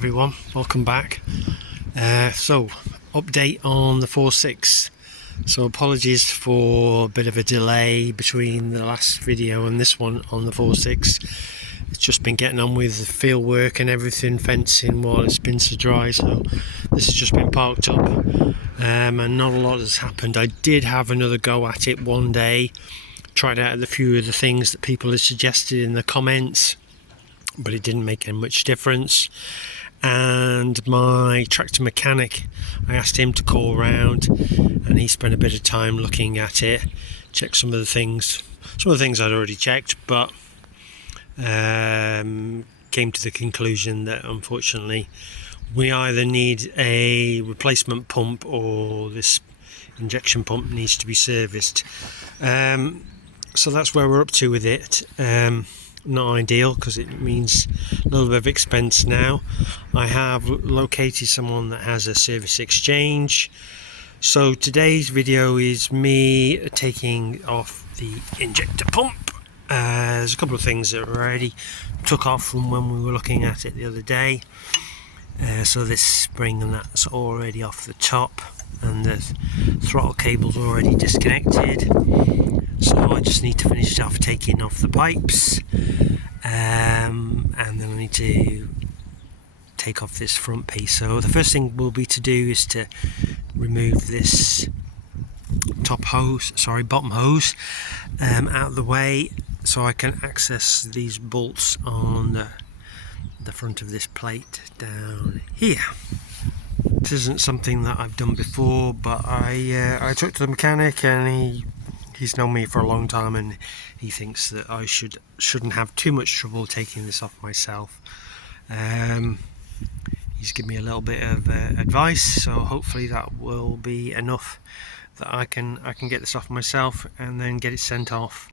everyone, welcome back. So update on the 4.6. So apologies for a bit of a delay between the last video and this one on the 4.6. It's just been getting on with the field work and everything, fencing while it's been so dry, so this has just been parked up, and not a lot has happened. I did have another go at it one day, tried out a few of the things that people had suggested in the comments, but it didn't make any much difference. And my tractor mechanic, I asked him to call round, and he spent a bit of time looking at it, checked some of the things I'd already checked, but came to the conclusion that unfortunately we either need a replacement pump or this injection pump needs to be serviced. So that's where we're up to with it. Not ideal because it means a little bit of expense now. I have located someone that has a service exchange, so today's video is me taking off the injector pump. There's a couple of things that already took off from when we were looking at it the other day. So this spring and that's already off the top, and the throttle cable's already disconnected. So I just need to finish off taking off the pipes, and then I need to take off this front piece. So the first thing will be to do is to remove this bottom hose out of the way, so I can access these bolts on the front of this plate down here. This isn't something that I've done before, but I took to the mechanic, and he's known me for a long time, and he thinks that I shouldn't have too much trouble taking this off myself. He's given me a little bit of advice, so hopefully that will be enough that I can get this off myself and then get it sent off.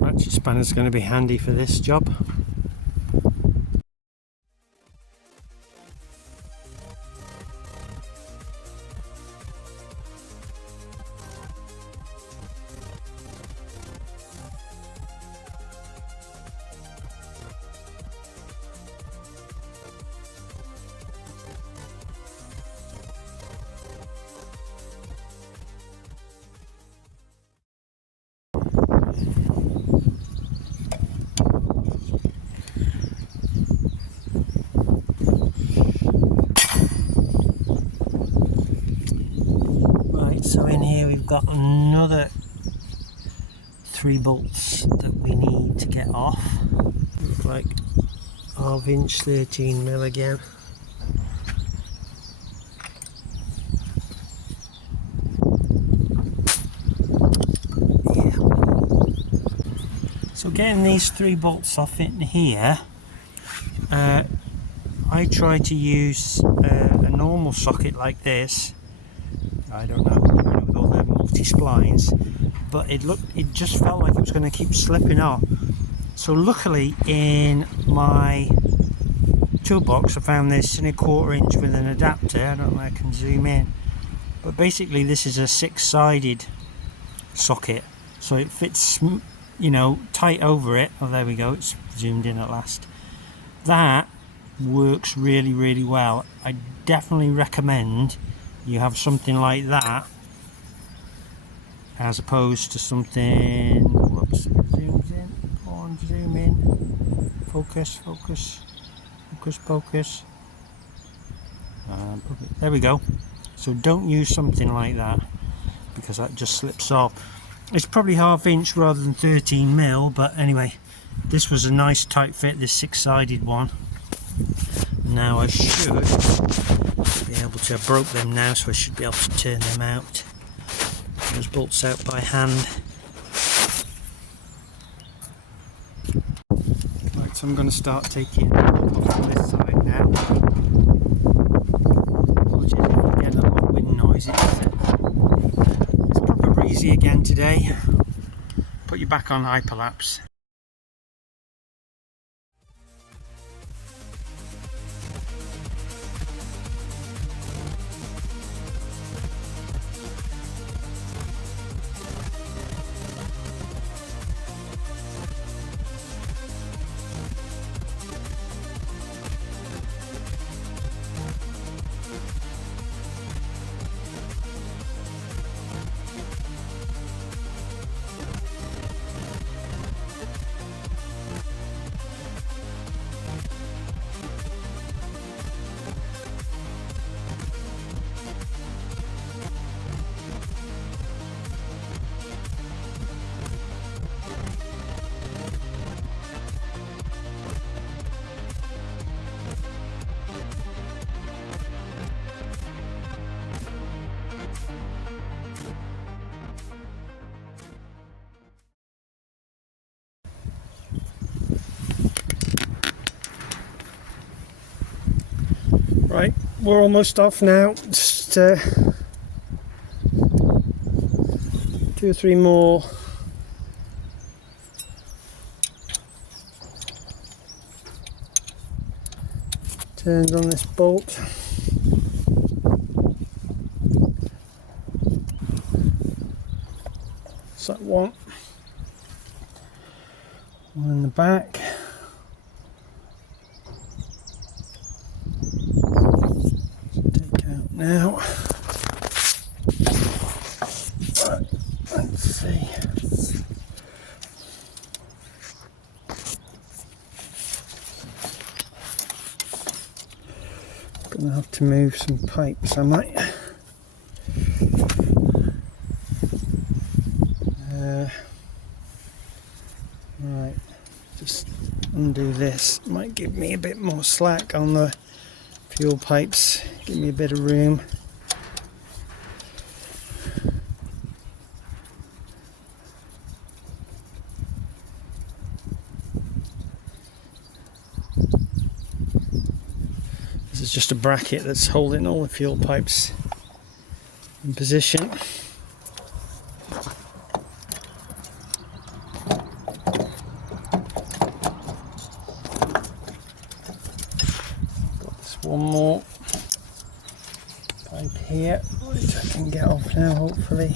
Ratchet spanner is going to be handy for this job. So in here we've got another 3 bolts that we need to get off. Looks like 1/2 inch 13mm again. Yeah. So getting these 3 bolts off in here, I try to use a normal socket like this. I don't know, with all the multi-splines, but it just felt like it was going to keep slipping off. So luckily in my toolbox I found this in a 1/4 inch with an adapter. I don't know if I can zoom in, but basically this is a 6-sided socket, so it fits, you know, tight over it. Oh, there we go, it's zoomed in at last. That works really well. I definitely recommend you have something like that as opposed to something, whoops, it zooms in, go on, zoom in, focus, there we go. So don't use something like that, because that just slips off. It's probably 1/2 inch rather than 13mm, but anyway, this was a nice tight fit, this 6-sided one. Now I should be be able to. I broke them now, so I should be able to turn them out. Those bolts out by hand. Right, so I'm going to start taking off on this side now. Apologies if you get a lot of wind noise. It's proper breezy again today. Put you back on hyperlapse. Right, we're almost off now. Just 2 or 3 more. Turns on this bolt. That's that one. One in the back. Now, right, let's see. Gonna have to move some pipes, I might. Right, just undo this. Might give me a bit more slack on the fuel pipes, give me a bit of room. This is just a bracket that's holding all the fuel pipes in position. Got this one more pipe here, which I can get off now, hopefully.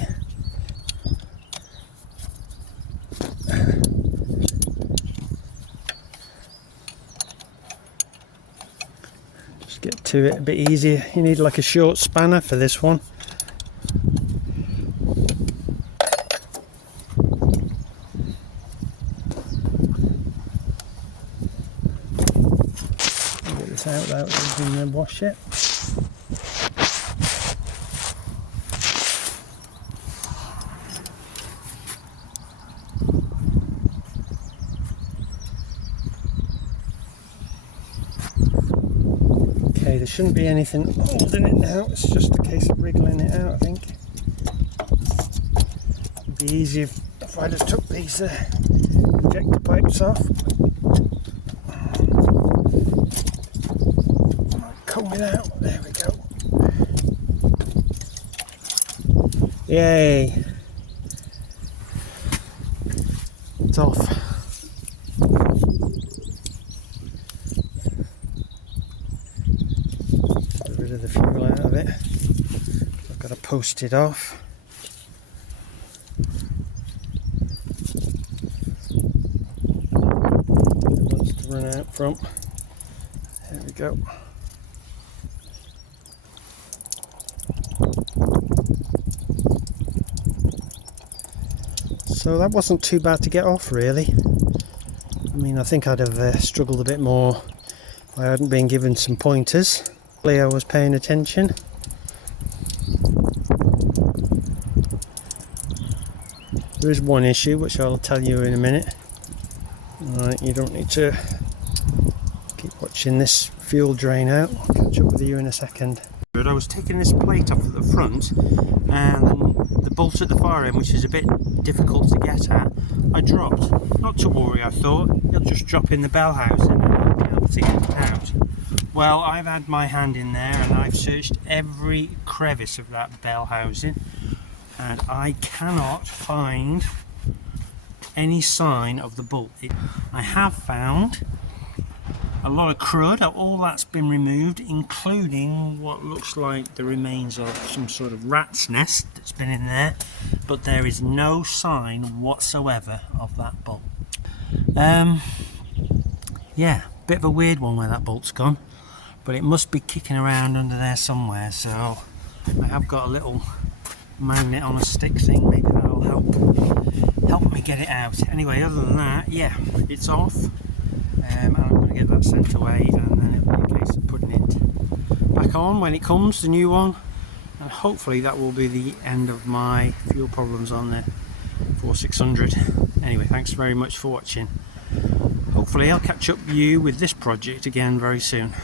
Just get to it a bit easier. You need like a short spanner for this one. Get this out without using the wash it. Okay, there shouldn't be anything holding it now, it's just a case of wriggling it out, I think. It'd be easier if I just took these injector pipes off. Might comb it out, there we go. Yay! It's off. Of the fuel out of it. I've got to post it off. It wants to run out from. There we go. So that wasn't too bad to get off, really. I mean, I think I'd have struggled a bit more if I hadn't been given some pointers. I was paying attention. There is one issue which I'll tell you in a minute. Right, you don't need to keep watching this fuel drain out. I'll catch up with you in a second. I was taking this plate off at the front, and then the bolt at the far end, which is a bit difficult to get at, I dropped. Not to worry, I thought, it'll just drop in the bell housing and I'll be able to get it out. Well, I've had my hand in there and I've searched every crevice of that bell housing, and I cannot find any sign of the bolt. I have found a lot of crud, all that's been removed, including what looks like the remains of some sort of rat's nest that's been in there, but there is no sign whatsoever of that bolt. Yeah, bit of a weird one where that bolt's gone, but it must be kicking around under there somewhere, so I have got a little magnet on a stick thing, maybe that'll help me get it out. Anyway, other than that, yeah, it's off. And I'm going to get that sent away, and then it'll be a case of putting it back on when it comes, the new one, and hopefully that will be the end of my fuel problems on the 4600. Anyway, thanks very much for watching. Hopefully I'll catch up with you with this project again very soon.